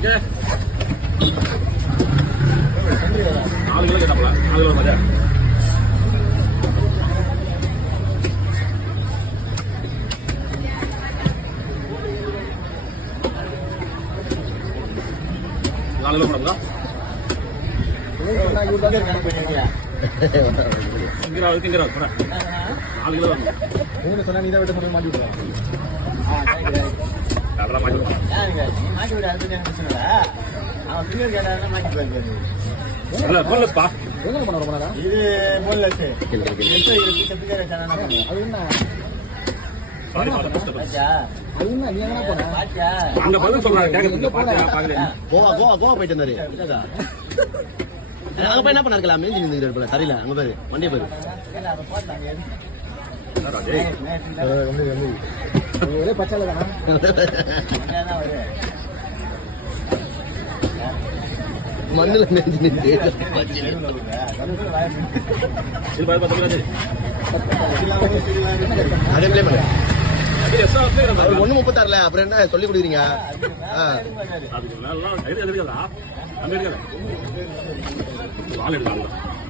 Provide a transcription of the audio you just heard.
4 kilo கேட்டாப்ல 4 kilo மஜா போடுங்களா திங்கிறா 4 kilo வரும் சொன்னா நீ தான் விட்டு சொல்லி மாட்டி விடுவா அதெல்லாம் மாட்டி விடுவா நீ மாட்டி விட சொன்னல அவன் பிங்கர் கேட்டா மாட்டி போயிருக்காரு போன்லெஸ்பா எங்க பண்ண ரொம்ப நேரம் இது போன்லெஸ் அது என்ன அங்க பதில் சொல்றாங்க கேக்குறதுக்கு பாக்கல கோவா போயிட்டு இருந்தாரு அங்க போய் என்ன பண்ணாருக்கலாம் மேஞ்சி நின்றுட்டு சரியில்ல அங்க பேரு வண்டிய பேரு ஒரே பச்சால தானா மண்ணுல மேஞ்சி நின்று அதே பிளே பண்ணு 1:36 அப்புறம் என்ன சொல்லி கொடுக்குறீங்க அதுக்கு நல்லா